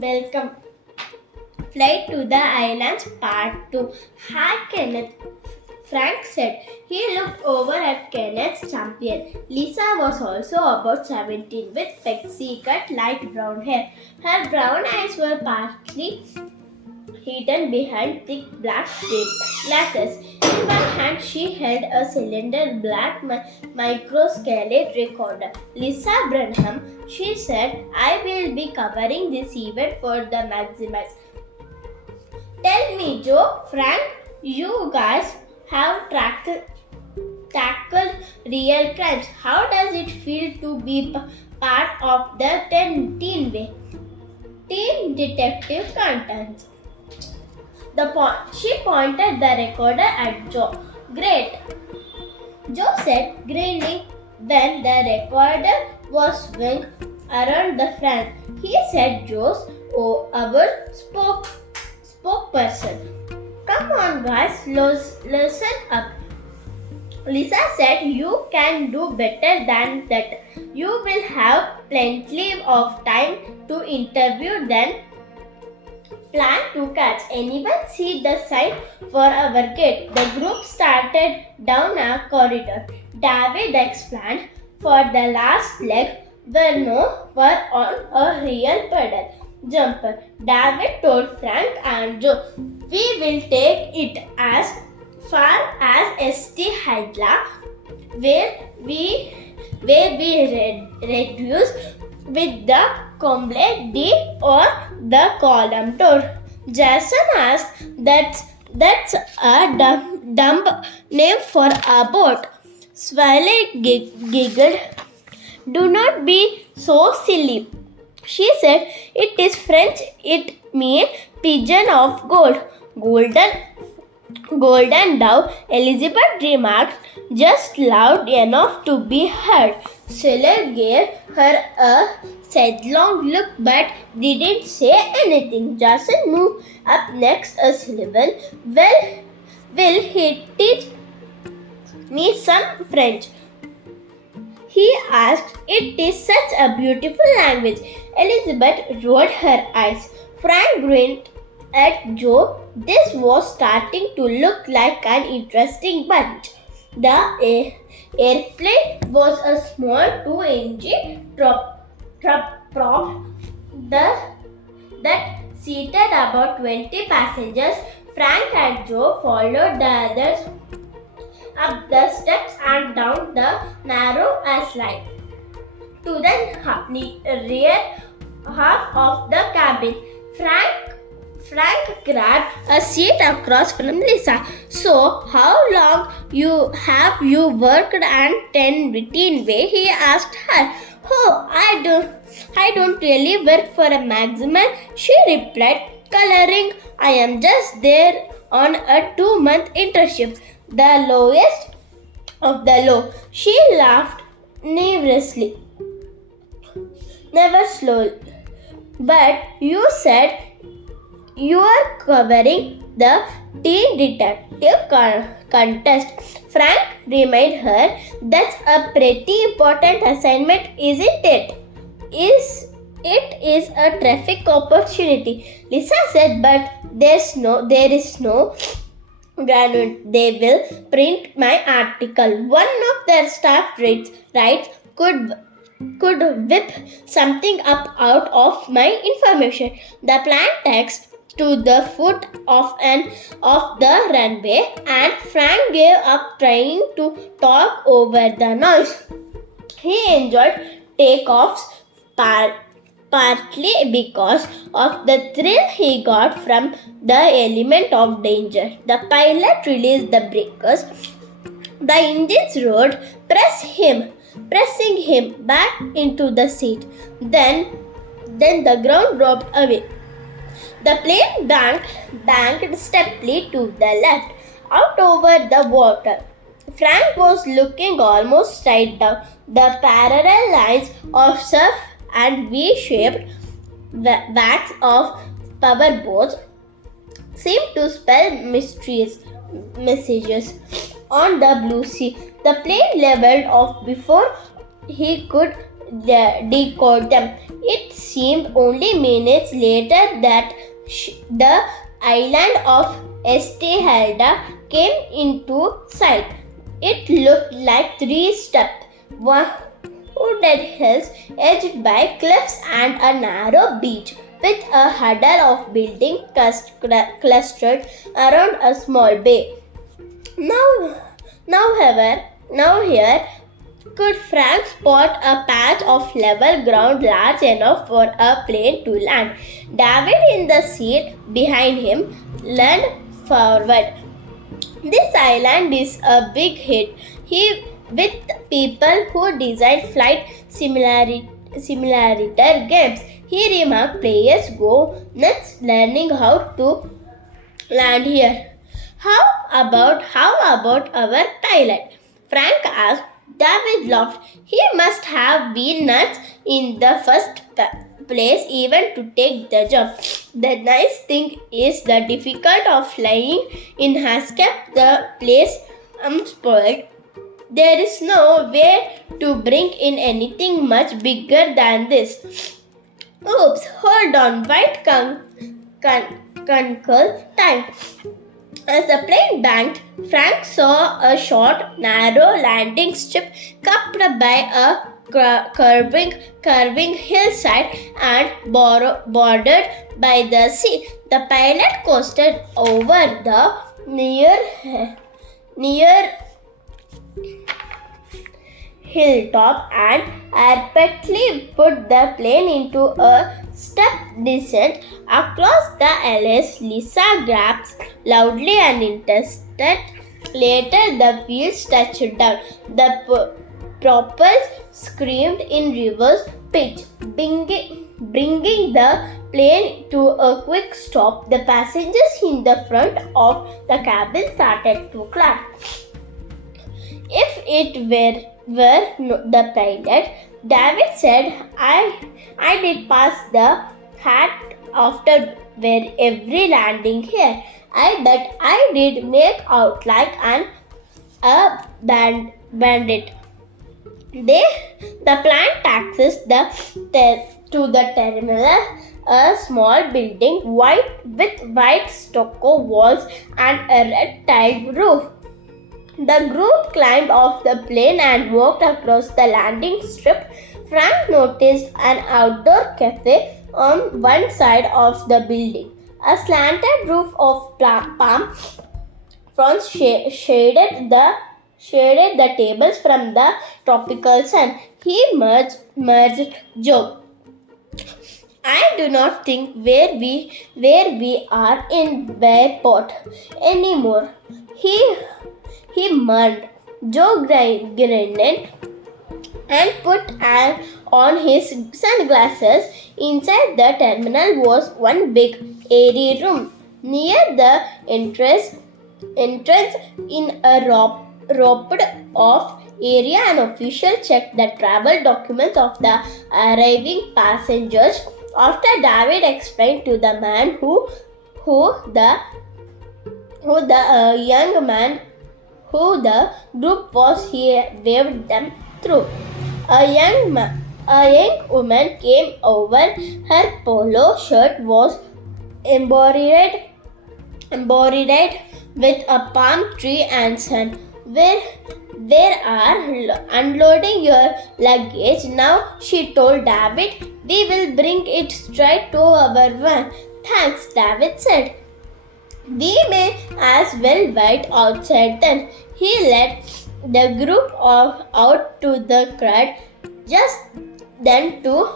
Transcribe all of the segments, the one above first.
Welcome. Flight to the Islands Part 2. Hi Kenneth, Frank said. He looked over at Kenneth's champion. Lisa was also about 17 with pixie cut light brown hair. Her brown eyes were partly hidden behind thick black glasses. In one hand, she held a cylinder black microscale recorder. Lisa Branham, she said, I will be covering this event for the Maximus. Tell me, Joe, Frank, you guys have tackled real crimes. How does it feel to be part of the Teen Detective contents? She pointed the recorder at Joe. Great, Joe said, grinning when the recorder was swung around the front. He said, Joe's our spokesperson. Come on, guys, listen up. Lisa said, you can do better than that. You will have plenty of time to interview them. Plan to catch. Anyone see the sign for our gate? The group started down a corridor. David explained, for the last leg, were on a real pedal jumper. David told Frank and Joe, we will take it as far as St. Hydla, where we reduce with the Comble D or the column tour. Jason asked, that's a dumb name for a boat. Swiley giggled. Do not be so silly. She said, it is French, it means pigeon of gold. Golden dove, Elizabeth remarked, just loud enough to be heard. Sailor gave her a sidelong look but didn't say anything. Jason moved up next a Sullivan. Well, will he teach me some French? He asked. It is such a beautiful language. Elizabeth rolled her eyes. Frank grinned at Joe. This was starting to look like an interesting bunch. The airplane was a small 2-engine prop that seated about 20 passengers. Frank and Joe followed the others up the steps and down the narrow slide to the rear half of the cabin. Frank grabbed a seat across from Lisa. So, how long have you worked on Teen Way? He asked her. Oh, I don't really work for a Maximal, she replied, coloring. I am just there on a 2-month internship. The lowest of the low. She laughed nervously. Never slowly. But you said you are covering the Teen Detective contest. Frank reminded her, that's a pretty important assignment, isn't it? It is a terrific opportunity. Lisa said, but there is no granite. They will print my article. One of their staff writes could whip something up out of my information. The plan takes to the foot of the runway, and Frank gave up trying to talk over the noise. He enjoyed takeoffs partly because of the thrill he got from the element of danger. The pilot released the breakers. The engines roared, pressing him back into the seat. Then the ground dropped away. The plane banked steeply to the left, out over the water. Frank was looking almost straight down. The parallel lines of surf and V-shaped backs of powerboats seemed to spell mysterious messages on the blue sea. The plane leveled off before he could decode them. It seemed only minutes later that the island of Estehilda came into sight. It looked like three-stepped wooded hills edged by cliffs and a narrow beach with a huddle of buildings clustered around a small bay. Now here could Frank spot a patch of level ground large enough for a plane to land. David, in the seat behind him, leaned forward. This island is a big hit. With people who design flight simulator games. He remarked players go nuts learning how to land here. How about our pilot? Frank asked. David laughed. He must have been nuts in the first place even to take the job. The nice thing is the difficulty of flying in has kept the place unspoiled. There is no way to bring in anything much bigger than this. Oops, hold on, White Kunkel time. As the plane banked, Frank saw a short, narrow landing strip cupped by a curving hillside and bordered by the sea. The pilot coasted over the near hilltop and abruptly put the plane into a step descent across the LS. Lisa gasped loudly and insisted. Later, the wheels touched down. The propellers screamed in reverse pitch, bringing the plane to a quick stop. The passengers in the front of the cabin started to clap. If it were the pilot, David said, I did pass the hat after every landing here. I bet I did make out like a bandit. The plane taxis to the terminal, a small building with white stucco walls and a red tiled roof. The group climbed off the plane and walked across the landing strip. Frank noticed an outdoor cafe on one side of the building. A slanted roof of palm fronds shaded the tables from the tropical sun. He merged Joe. I do not think where we are in Bayport anymore. He murmured. Joe grinned and put on his sunglasses. Inside the terminal was one big, airy room. Near the entrance in a roped-off area, an official checked the travel documents of the arriving passengers. After David explained to the man who the group was, he waved them through. A young woman came over. Her polo shirt was embroidered with a palm tree and sun. Where are unloading your luggage now? She told David. We will bring it straight to our van. Thanks, David said. We may as well wait outside then. He led the group out to the crowd. Just then two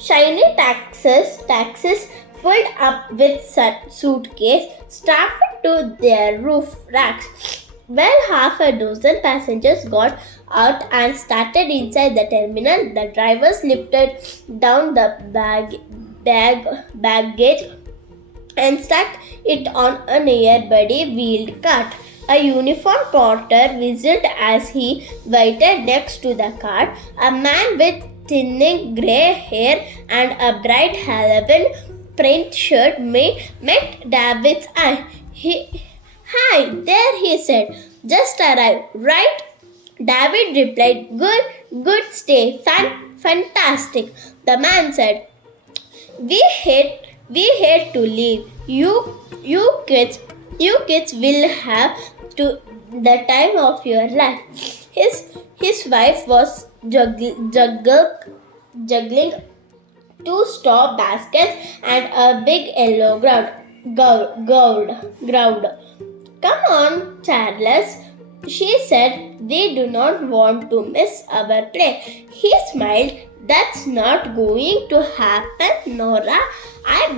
shiny taxis filled up with suitcases strapped to their roof racks. Well, half a dozen passengers got out and started inside the terminal. The drivers lifted down the baggage and stuck it on a nearby wheeled cart. A uniformed porter whistled as he waited next to the cart. A man with thinning grey hair and a bright Halloween print shirt met David's eye. Hi, there, he said. Just arrived, right? David replied, Good Good stay. Fantastic. The man said. We hate to leave. You kids will have to the time of your life. His wife was juggling two straw baskets and a big yellow ground. Come on, Charles, she said. We do not want to miss our play. He smiled. That's not going to happen, Nora. I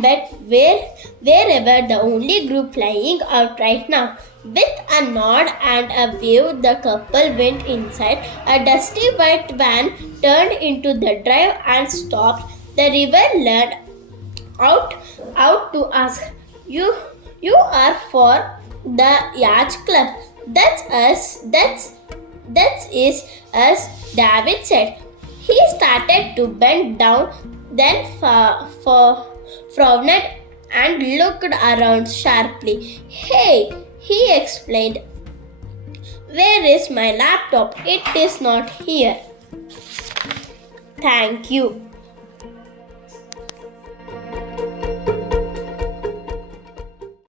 bet wherever the only group flying out right now. With a nod and a wave, the couple went inside. A dusty white van turned into the drive and stopped. The river leaned out to ask, You are for the yacht club. That's us. That is us, David said. He started to bend down, then frowned and looked around sharply. Hey, he explained. Where is my laptop? It is not here. Thank you.